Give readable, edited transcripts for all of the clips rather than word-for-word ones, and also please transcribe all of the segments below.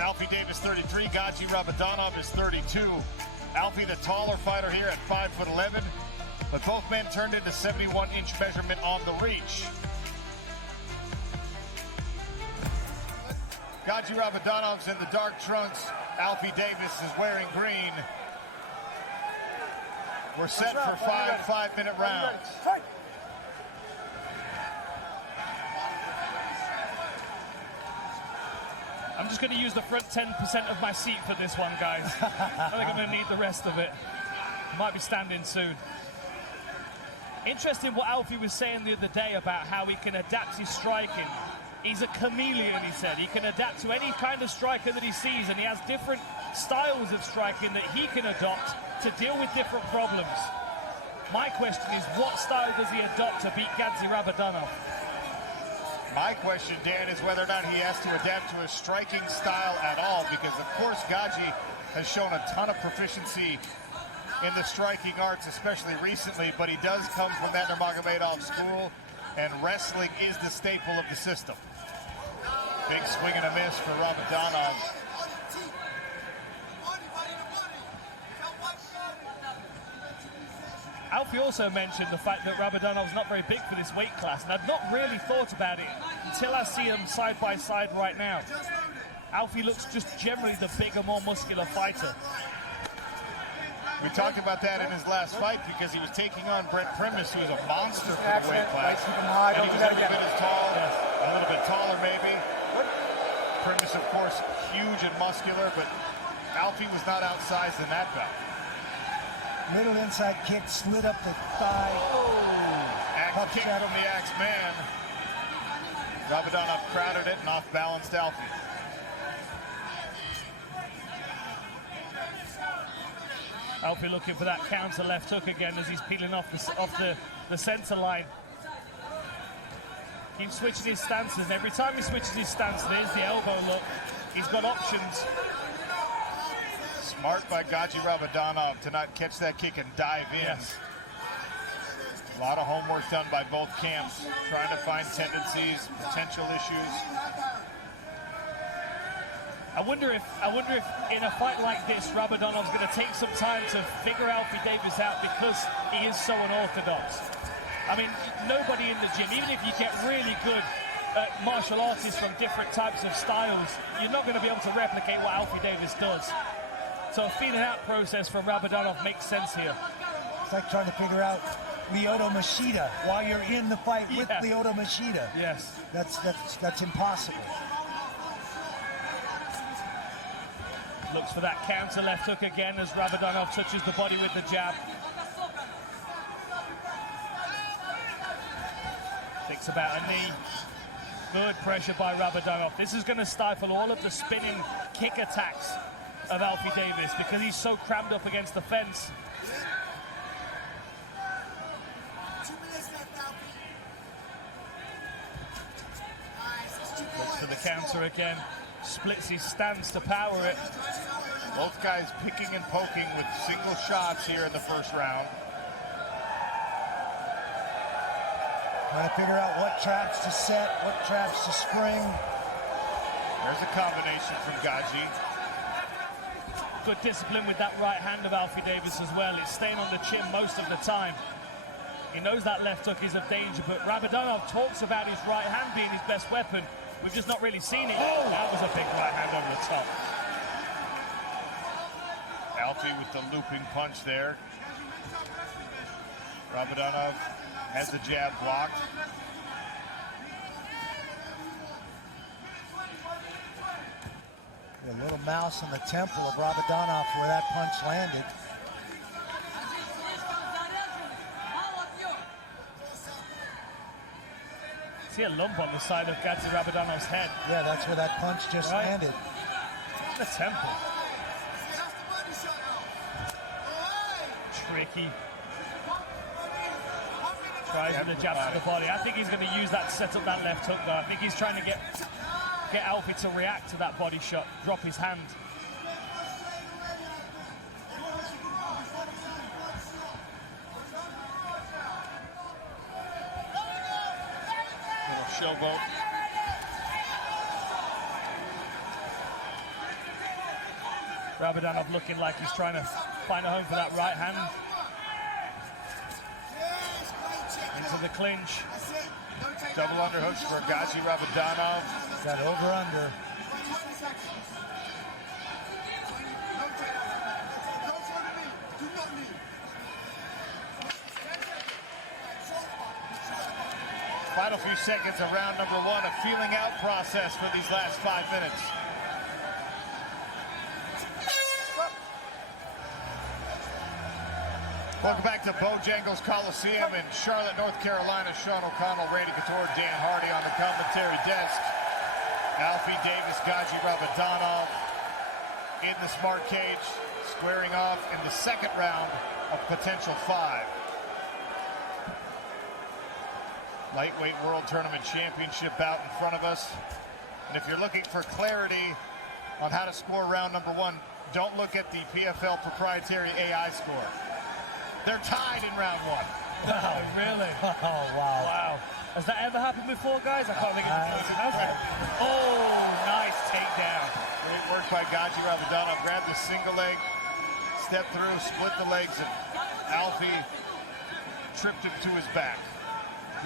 Alfie Davis, 33. Gadzhi Rabadanov is 32. Alfie, the taller fighter here at 5'11", but both men turned into 71-inch measurement on the reach. Gadzhi Rabadanov's in the dark trunks. Alfie Davis is wearing green. We're set for five-minute rounds. I'm just going to use the front 10% of my seat for this one, guys. I think I'm going to need the rest of it. Might be standing soon. Interesting what Alfie was saying the other day about how he can adapt his striking. He's a chameleon, he said. He can adapt to any kind of striker that he sees, and he has different styles of striking that he can adopt to deal with different problems. My question is, what style does he adopt to beat Gadzhi Rabadanov? My question, Dan, is whether or not he has to adapt to a striking style at all, because, of course, Gadzhi has shown a ton of proficiency in the striking arts, especially recently, but he does come from that Nurmagomedov school, and wrestling is the staple of the system. Big swing and a miss for Rabadanov. Alfie also mentioned the fact that Rabadanov's not very big for this weight class, and I've not really thought about it until I see them side by side right now. Alfie looks just generally the bigger, more muscular fighter. We talked about that in his last fight because he was taking on Brent Primus, who is a monster for the weight class. And he was a little bit as tall, a little bit taller maybe. Primus, of course, huge and muscular, but Alfie was not outsized in that bout. Middle inside kick, slid up the thigh. Axe kick from the Axeman. Rabadanov crowded it and off-balanced Alfie. Alfie looking for that counter left hook again as he's peeling off the center line. Keeps switching his stances, and every time he switches his stance, there's the elbow look. He's got options. Smart by Gadzhi Rabadanov to not catch that kick and dive in. Yes. A lot of homework done by both camps, trying to find tendencies, potential issues. I wonder if in a fight like this, Rabadanov's going to take some time to figure Alfie Davis out because he is so unorthodox. I mean, nobody in the gym, even if you get really good martial artists from different types of styles, you're not going to be able to replicate what Alfie Davis does. So a feeling out process from Rabadanov makes sense here. It's like trying to figure out Lyoto Machida while you're in the fight with Lyoto Machida. Yes. That's impossible. Looks for that counter left hook again as Rabadanov touches the body with the jab. Thinks about a knee. Good pressure by Rabadanov. This is going to stifle all of the spinning kick attacks of Alfie Davis because he's so crammed up against the fence. Looks for the counter again. Splits his stance to power it. Both guys picking and poking with single shots here in the first round. Trying to figure out what traps to set, what traps to spring. There's a combination from Gadzhi. Good discipline with that right hand of Alfie Davis as well. It's staying on the chin most of the time. He knows that left hook is of danger, but Rabadanov talks about his right hand being his best weapon. We've just not really seen it. Oh, that was a big right hand over the top. Alfie with the looping punch there. Rabadanov has the jab blocked. A little mouse in the temple of Rabadanov where that punch landed. See a lump on the side of Gadzhi Rabadanov's head. Yeah, that's where that punch just landed. The temple. Tricky. Tries with a jab to the body. I think he's going to use that to set up that left hook, though. I think he's trying to get Alfie to react to that body shot, drop his hand. Little showboat. Rabadanov looking like he's trying to find a home for that right hand. Into the clinch. Double underhooks for Gadzhi Rabadanov. Got over-under. Final few seconds of round number one, a feeling out process for these last 5 minutes. Welcome back to Bojangles Coliseum in Charlotte, North Carolina. Sean O'Connell, Randy Couture, Dan Hardy on the commentary desk. Alfie Davis, Gadzhi Rabadanov in the smart cage, squaring off in the second round of potential 5. Lightweight World Tournament Championship bout in front of us. And if you're looking for clarity on how to score round number one, don't look at the PFL proprietary AI score. They're tied in round one. Wow, really? Oh, wow. Wow. Has that ever happened before, guys? I can't think of it. Has it? Oh, nice takedown. Great work by Gadzhi Rabadanov. Grabbed the single leg, stepped through, split the legs, and Alfie tripped him to his back.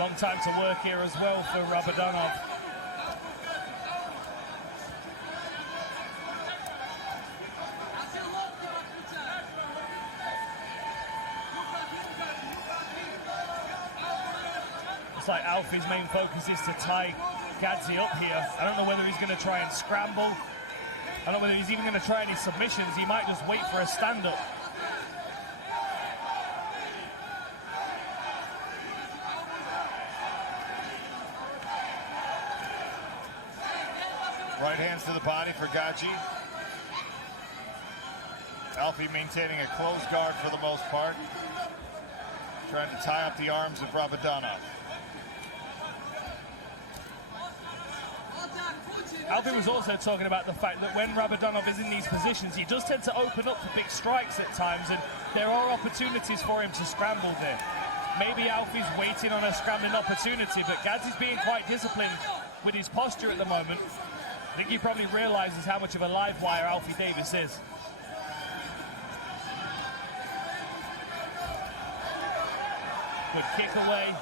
Long time to work here as well for Rabadanov. It's like Alfie's main focus is to tie Gadzhi up here. I don't know whether he's going to try and scramble. I don't know whether he's even going to try any submissions. He might just wait for a stand-up. Right hands to the body for Gadzhi. Alfie maintaining a closed guard for the most part. Trying to tie up the arms of Rabadanov. Alfie was also talking about the fact that when Rabadanov is in these positions, he does tend to open up for big strikes at times, and there are opportunities for him to scramble there. Maybe Alfie's waiting on a scrambling opportunity, but Gadzhi's being quite disciplined with his posture at the moment. I think he probably realizes how much of a live wire Alfie Davis is. Good kick away.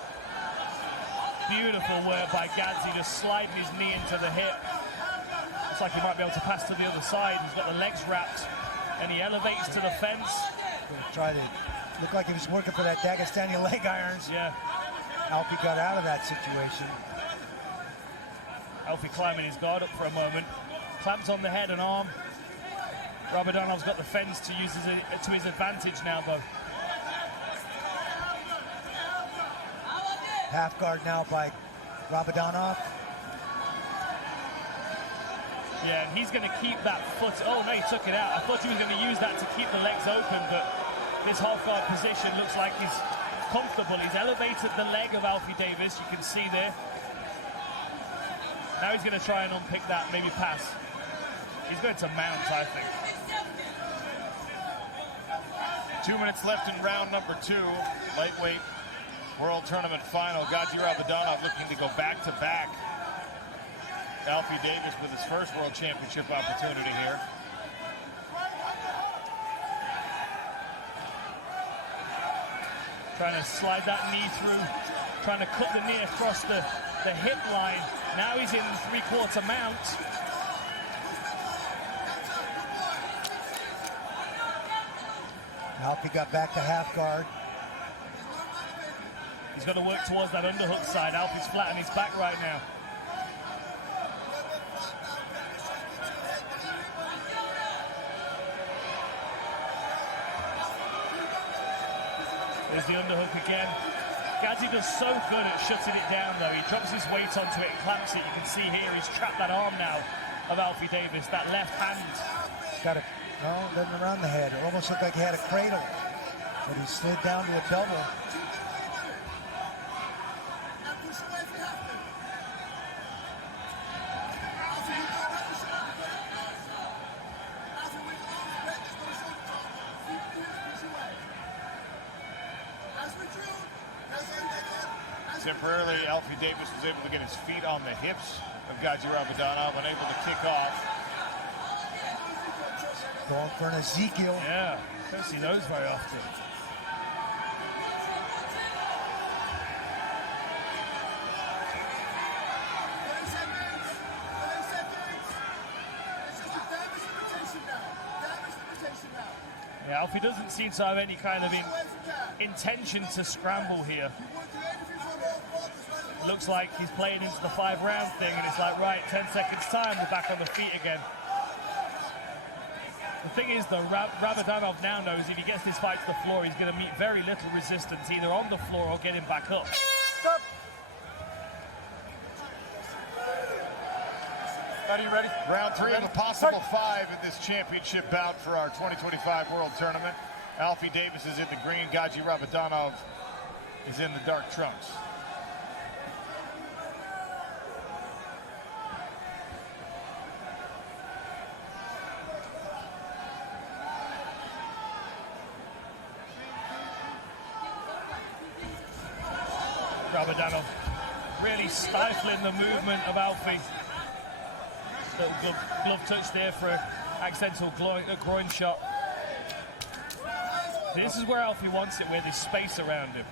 Beautiful work by Gadzhi, just sliding his knee into the hip. Looks like he might be able to pass to the other side. He's got the legs wrapped, and he elevates to the fence. Gonna try to look like he was working for that Dagestani leg irons. Yeah. Alfie got out of that situation. Alfie climbing his guard up for a moment. Clamps on the head and arm. Rabadanov's got the fence to use to his advantage now, though. Half guard now by Rabadanov. Yeah, and he's going to keep that foot. Oh, no, he took it out. I thought he was going to use that to keep the legs open, but this half guard position looks like he's comfortable. He's elevated the leg of Alfie Davis, you can see there. Now he's going to try and unpick that, maybe pass. He's going to mount, I think. 2 minutes left in round number 2. Lightweight World Tournament final. Gadzhi Rabadanov looking to go back-to-back. Alfie Davis with his first World Championship opportunity here. Trying to slide that knee through. Trying to cut the knee across the hip line. Now he's in three-quarter mount. Alfie got back to half guard. He's got to work towards that underhook side. Alfie's flat on his back right now. There's the underhook again. Gadzhi does so good at shutting it down, though. He drops his weight onto it and clamps it. You can see here he's trapped that arm now of Alfie Davis, that left hand. Got it. No, doesn't around the head. It almost looked like he had a cradle, but he slid down to a double. Temporarily, Alfie Davis was able to get his feet on the hips of Gadzhi Rabadanov, unable to kick off. Going for an Ezekiel. Yeah, don't see those very often. Yeah, Alfie doesn't seem to have any kind of intention to scramble here. It looks like he's playing into the 5-round thing, and it's like, right, 10 seconds time, we're back on the feet again. The thing is, though, Rabadanov now knows if he gets this fight to the floor, he's going to meet very little resistance, either on the floor or getting back up. Stop. Are you ready? Round 3 of a possible 5 in this championship bout for our 2025 World Tournament. Alfie Davis is in the green. Gadzhi Rabadanov is in the dark trunks. Rabadanov really stifling the movement of Alfie. Little glove touch there for an accidental groin shot. This is where Alfie wants it, where there's space around him.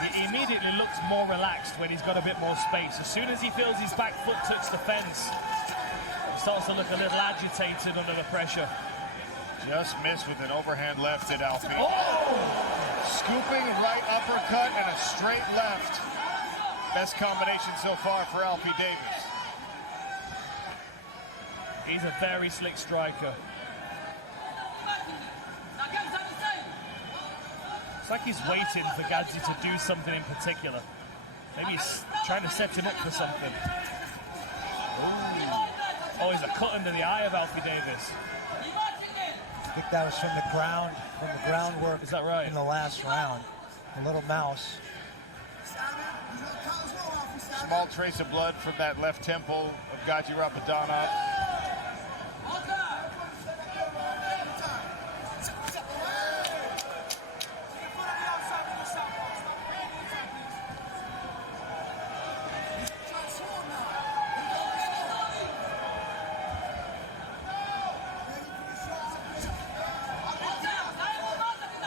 He immediately looks more relaxed when he's got a bit more space. As soon as he feels his back foot touch the fence, he starts to look a little agitated under the pressure. Just missed with an overhand left at Alfie. Oh! Scooping right uppercut and a straight left. Best combination so far for Alfie Davis. He's a very slick striker. It's like he's waiting for Gadzhi to do something in particular. Maybe he's trying to set him up for something. Ooh. Oh, he's a cut under the eye of Alfie Davis. I think that was from the groundwork. Is that right? In the last round. A little mouse. Small trace of blood from that left temple of Gadzhi Rabadanov.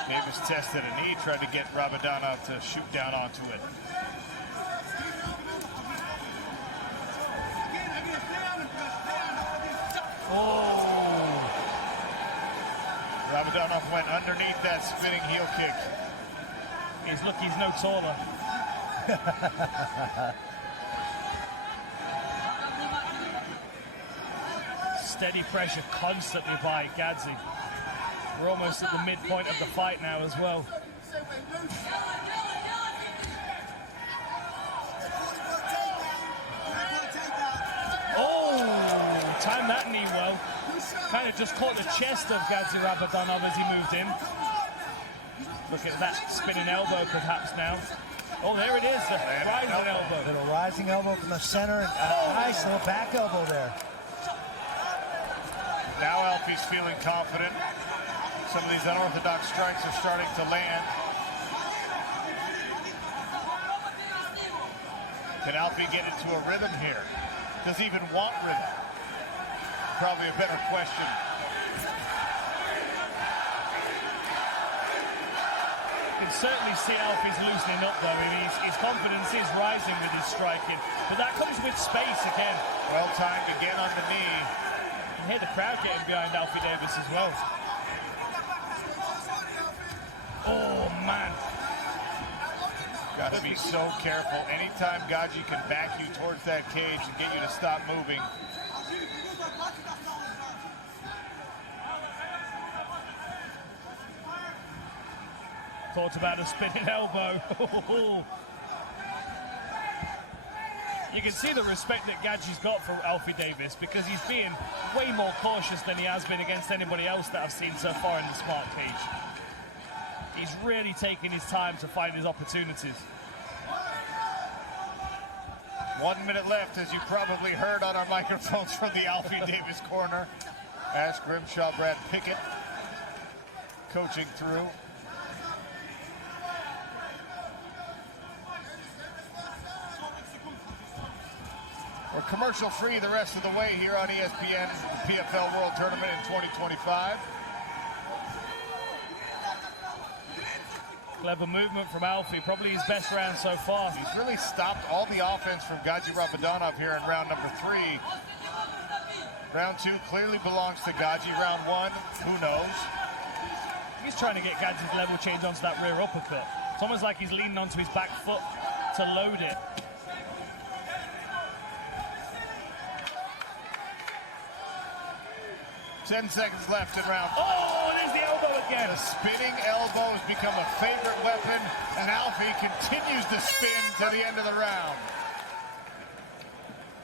Davis tested a knee, tried to get Rabadanov to shoot down onto it. Oh! Rabadanov went underneath that spinning heel kick. He's lucky he's no taller. Steady pressure constantly by Gadzhi. We're almost at the midpoint of the fight now as well. Oh, timed that knee well. Kind of just caught the chest of Gadzhi Rabadanov as he moved in. Look at that spinning elbow perhaps now. Oh, there it is, the rising elbow. Little rising elbow from the center, and a nice little back elbow there. Now Alfie's feeling confident. Some of these unorthodox strikes are starting to land. Can Alfie get into a rhythm here? Does he even want rhythm? Probably a better question. You can certainly see Alfie's loosening up though. His confidence is rising with his striking. But that comes with space again. Well timed again on the knee. You can hear the crowd getting behind Alfie Davis as well. Oh, man. Got to be so careful. Anytime Gadzhi can back you towards that cage and get you to stop moving. Thought about a spinning elbow. You can see the respect that Gadzhi's got for Alfie Davis because he's being way more cautious than he has been against anybody else that I've seen so far in the smart cage. He's really taking his time to find his opportunities. 1 minute left, as you probably heard on our microphones from the Alfie Davis corner. Ash Grimshaw, Brad Pickett coaching through. We're commercial free the rest of the way here on ESPN, the PFL World Tournament in 2025. Clever movement from Alfie, probably his best round so far. He's really stopped all the offense from Gadzhi Rabadanov here in round number 3. Round 2 clearly belongs to Gadzhi. Round 1, who knows? He's trying to get Gadzhi's level change onto that rear uppercut. It's almost like he's leaning onto his back foot to load it. Ten seconds left in round 4. Oh, there's the elbow again. The spinning elbow has become a favorite weapon, and Alfie continues to spin to the end of the round.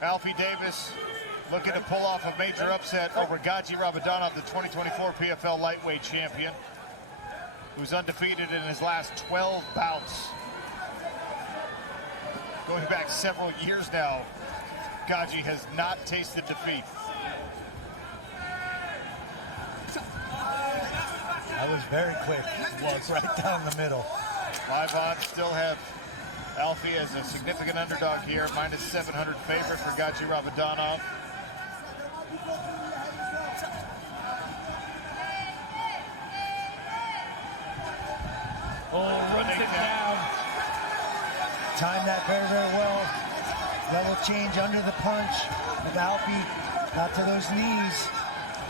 Alfie Davis looking to pull off a major upset over Gadzhi Rabadanov, the 2024 PFL lightweight champion, who's undefeated in his last 12 bouts. Going back several years now, Gadzhi has not tasted defeat. That was very quick. It was right down the middle. Live odds still have Alfie as a significant underdog here, minus 700 favorite for Gadzhi Rabadanov. Oh, runs it down. Timed that very, very well. Level change under the punch with Alfie. Got to those knees.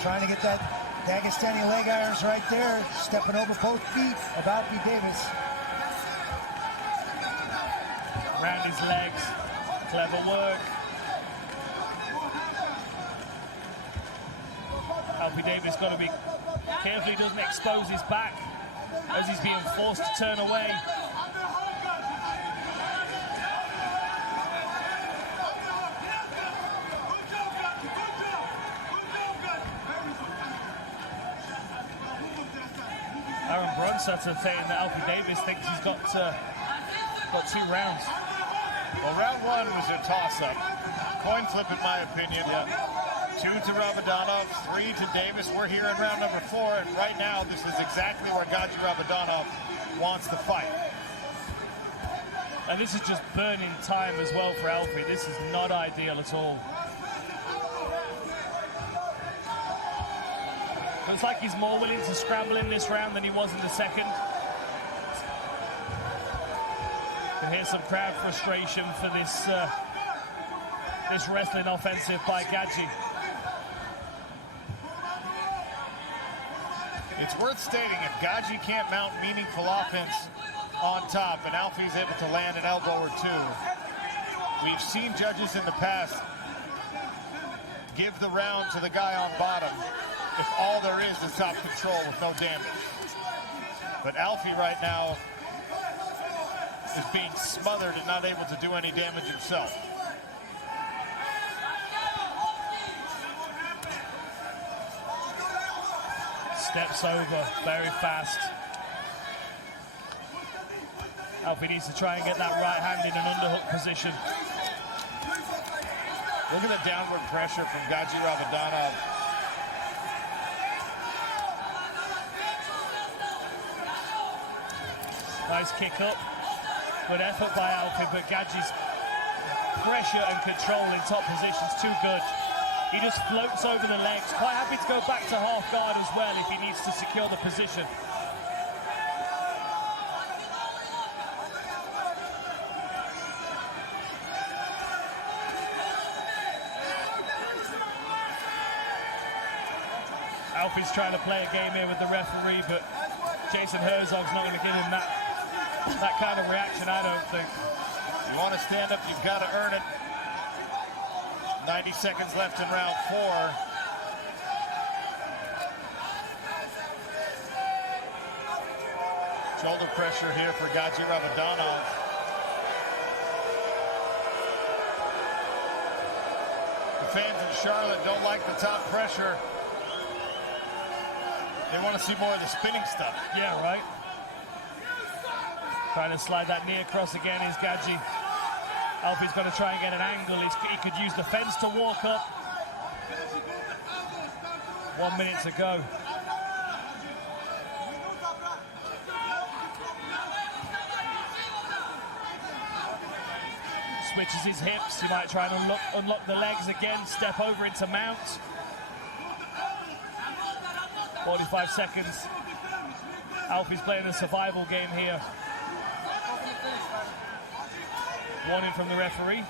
Trying to get that Dagestani leg irons right there. Stepping over both feet of Alfie Davis. Around his legs. Clever work. Alfie Davis got to be careful he doesn't expose his back as he's being forced to turn away. Aaron Brunsutter saying that Alfie Davis thinks he's got 2 rounds. Well, round 1 was a toss-up. Coin flip, in my opinion. Yeah. 2 to Rabadanov, 3 to Davis. We're here in round number 4, and right now this is exactly where Gadzhi Rabadanov wants to fight. And this is just burning time as well for Alfie. This is not ideal at all. Looks like he's more willing to scramble in this round than he was in the second. You hear some crowd frustration for this this wrestling offensive by Gadzhi. It's worth stating, if Gadzhi can't mount meaningful offense on top and Alfie's able to land an elbow or 2, we've seen judges in the past give the round to the guy on bottom if all there is top control with no damage. But Alfie right now is being smothered and not able to do any damage himself. Steps over very fast. Alfie needs to try and get that right hand in an underhook position. Look at the downward pressure from Gadzhi Rabadanov. Nice kick up. Good effort by Alfie, but Gadzhi's pressure and control in top positions too good. He just floats over the legs. Quite happy to go back to half guard as well if he needs to secure the position. Alfie's trying to play a game here with the referee, but Jason Herzog's not going to give him that kind of reaction, I don't think. You want to stand up, you've got to earn it. 90 seconds left in round 4. Shoulder pressure here for Gadzhi Rabadanov. The fans in Charlotte don't like the top pressure. They want to see more of the spinning stuff. Yeah, right. Trying to slide that knee across again is Gadzhi. Alfie's going to try and get an angle. He could use the fence to walk up. 1 minute to go. switches his hips. He might try and unlock the legs again, step over into mount. 45 seconds. Alfie's playing a survival game here. Warning from the referee.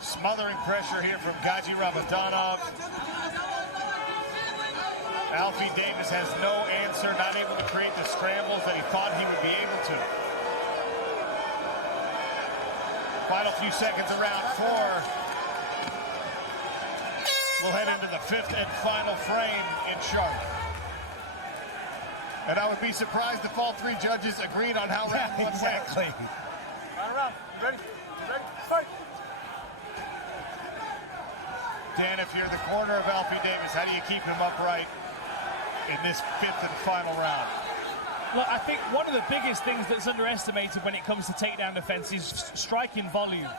Smothering pressure here from Gadzhi Rabadanov. Alfie Davis has no answer, not able to create the scrambles that he thought he would be able to. Final few seconds of round 4. We'll head into the 5th and final frame in Charlotte. And I would be surprised if all 3 judges agreed on how round 1 exactly. went. Final round. You ready? Ready? Fight! Dan, if you're in the corner of Alfie Davis, how do you keep him upright in this 5th and final round? Look, I think one of the biggest things that's underestimated when it comes to takedown defense is striking volume.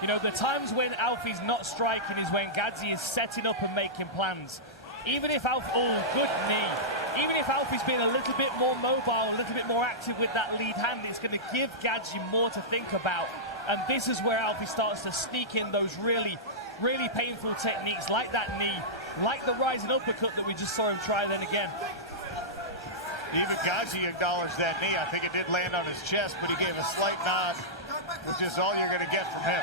You know, the times when Alfie's not striking is when Gadzhi is setting up and making plans. Even if good knee. Even if Alfie's being a little bit more mobile, a little bit more active with that lead hand, it's going to give Gadzhi more to think about. And this is where Alfie starts to sneak in those really painful techniques, like that knee, like the rising uppercut that we just saw him try then again. Even Gadzhi acknowledged that knee. I think it did land on his chest, but he gave a slight nod, which is all you're going to get from him.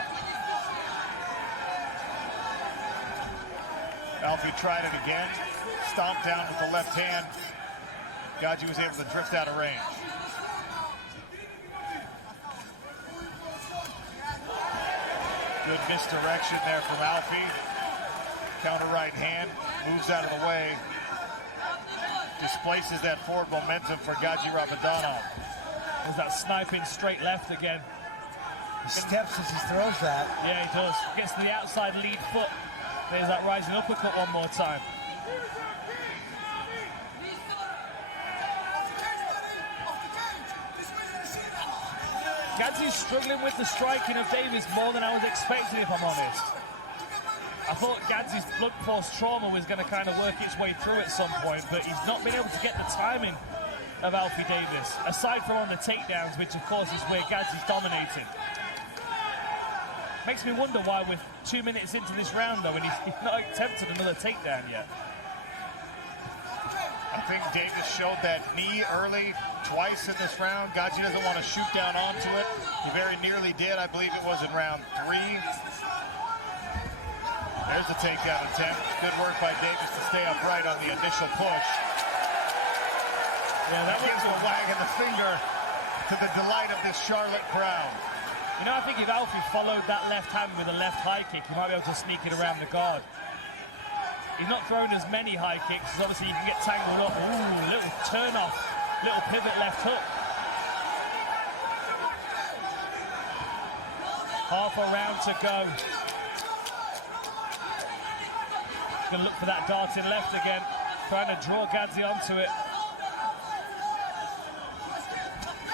Alfie tried it again, stomped down with the left hand. Gadzhi was able to drift out of range. Good misdirection there from Alfie. Counter right hand, moves out of the way. Displaces that forward momentum for Gadzhi Rabadanov. There's that sniping straight left again. He steps as he throws that. Yeah, he does. Gets to the outside lead foot. There's that rising uppercut one more time. Gadzhi's struggling with the striking of Davis more than I was expecting, if I'm honest. I thought Gadzhi's blunt force trauma was going to kind of work its way through at some point, but he's not been able to get the timing of Alfie Davis, aside from on the takedowns, which of course is where Gadzhi's dominating. Makes me wonder why we're 2 minutes into this round, though, and he's not attempted another takedown yet. I think Davis showed that knee early twice in this round. Gadzhi doesn't want to shoot down onto it. He very nearly did. I believe it was in round 3. There's the takedown attempt. Good work by Davis to stay upright on the initial push. Yeah, that gives a wag of the finger to the delight of this Charlotte crowd. You know, I think if Alfie followed that left hand with a left high kick, he might be able to sneak it around the guard. He's not throwing as many high kicks, so obviously you can get tangled up. Ooh, little turn off, little pivot left hook. Half a round to go. Gonna look for that darting left again, trying to draw Gadzhi onto it.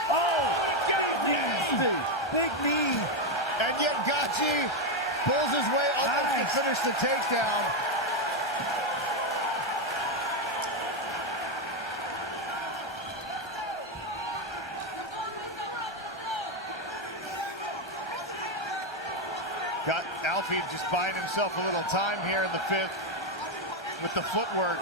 Oh, big knee. And yet Gadzhi pulls his way almost to finish the takedown. Got Alfie just buying himself a little time here in the 5th with the footwork.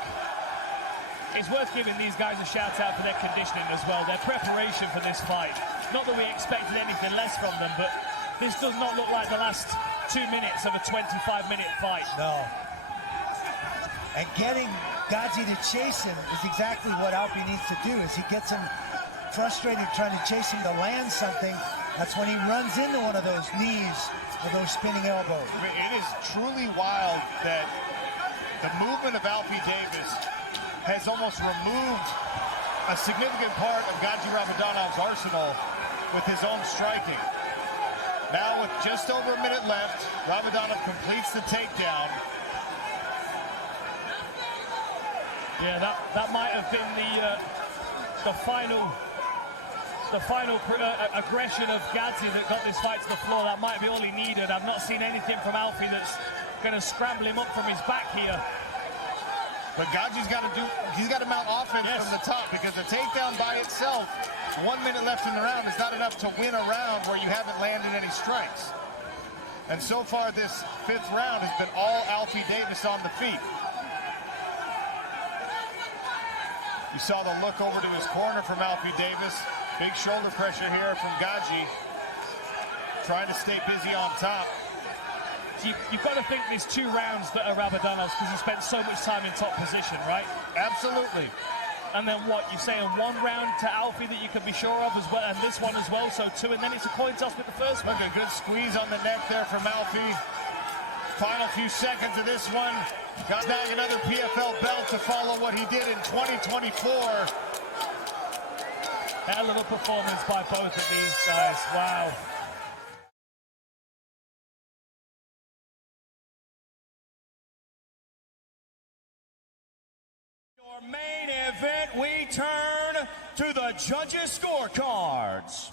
It's worth giving these guys a shout out for their conditioning as well, their preparation for this fight. Not that we expected anything less from them, but this does not look like the last 2 minutes of a 25-minute fight. No. And getting Gadzhi to chase him is exactly what Alfie needs to do. As he gets him frustrated trying to chase him to land something, that's when he runs into one of those knees or those spinning elbows. I mean, it is truly wild that the movement of Alfie Davis has almost removed a significant part of Gadzhi Rabadanov's arsenal with his own striking. Now with just over a minute left, Rabadanov completes the takedown. Yeah, that might have been the final the final aggression of Gadzhi that got this fight to the floor. That might be all he needed. I've not seen anything from Alfie that's going to scramble him up from his back here. But Gadzhi's got to mount offense from the top, because the takedown by itself, 1 minute left in the round, is not enough to win a round where you haven't landed any strikes. And so far, this 5th round has been all Alfie Davis on the feet. You saw the look over to his corner from Alfie Davis. Big shoulder pressure here from Gadzhi, trying to stay busy on top. You've got to think there's 2 rounds that are Rabadanov, because he spent so much time in top position, right? Absolutely. And then what, you're saying 1 round to Alfie that you can be sure of as well, and this one as well, so 2, and then it's a coin toss with the first one. Look, a good squeeze on the neck there from Alfie. Final few seconds of this one. Got back another PFL belt to follow what he did in 2024. Hell of a performance by both of these guys, wow. Main event, we turn to the judges' scorecards,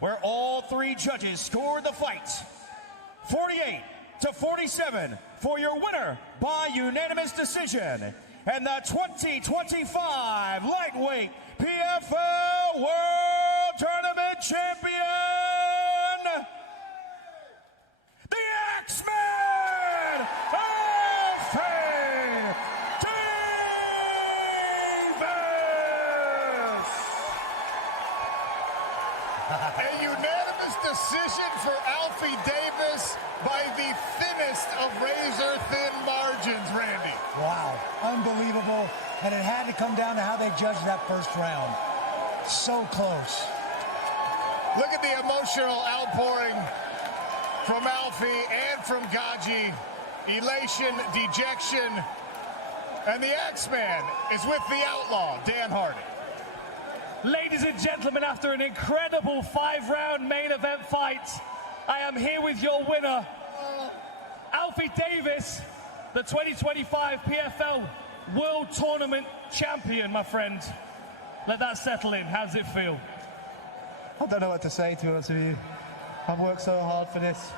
where all 3 judges scored the fight 48-47 for your winner by unanimous decision, and the 2025 lightweight PFL World Tournament champion, the X-Man, Alfie! A unanimous decision for Alfie Davis by the thinnest of razor-thin margins, Randy. Wow, unbelievable. And it had to come down to how they judged that first round. So close. Look at the emotional outpouring from Alfie and from Gadzhi. Elation, dejection. And the X-Man is with the outlaw, Dan Hardy. Ladies and gentlemen, after an incredible 5-round main event fight, I am here with your winner, Alfie Davis, the 2025 PFL World Tournament champion, my friend. Let that settle in. How does it feel? I don't know what to say, to be honest with you. I've worked so hard for this.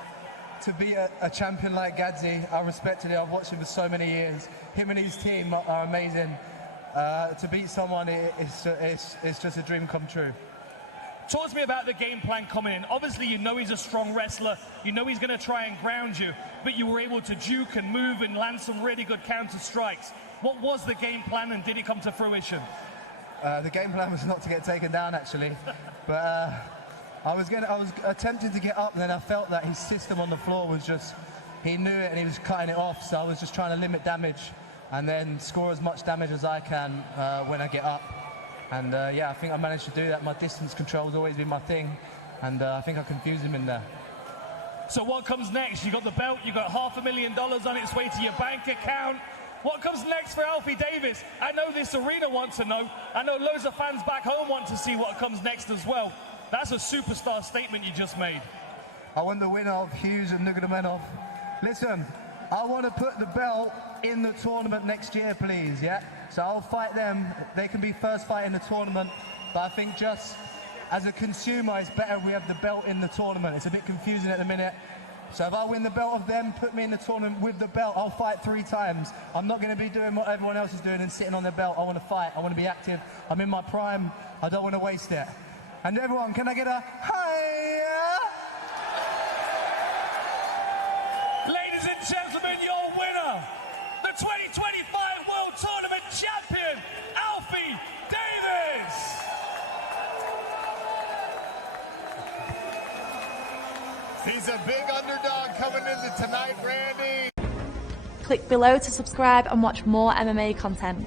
To be a champion like Gadzhi, I respected it. I've watched him for so many years. Him and his team are amazing. To beat someone, it's just a dream come true. Talk to me about the game plan coming in. Obviously, you know he's a strong wrestler. You know he's going to try and ground you, but you were able to juke and move and land some really good counter strikes. What was the game plan, and did it come to fruition? The game plan was not to get taken down, actually, but I was attempting to get up, and then I felt that his system on the floor was just, he knew it and he was cutting it off, so I was just trying to limit damage and then score as much damage as I can when I get up. And yeah, I think I managed to do that. My distance control has always been my thing, and I think I confused him in there. So what comes next? You got the belt, you got $500,000 on its way to your bank account. What comes next for Alfie Davis? I know this arena wants to know. I know loads of fans back home want to see what comes next as well. That's a superstar statement you just made. I want the winner of Hughes and Nurmagomedov. Listen, I want to put the belt in the tournament next year, please, yeah? So I'll fight them. They can be first fight in the tournament, but I think just as a consumer, it's better we have the belt in the tournament. It's a bit confusing at the minute. So if I win the belt of them, put me in the tournament with the belt, I'll fight 3 times. I'm not going to be doing what everyone else is doing and sitting on the belt. I want to fight. I want to be active. I'm in my prime. I don't want to waste it. And everyone, can I get a hiya? Ladies and gentlemen, your winner, the 2025 World Tournament champion, Alfie Davis. He's a big underdog coming into tonight, Randy. Click below to subscribe and watch more MMA content.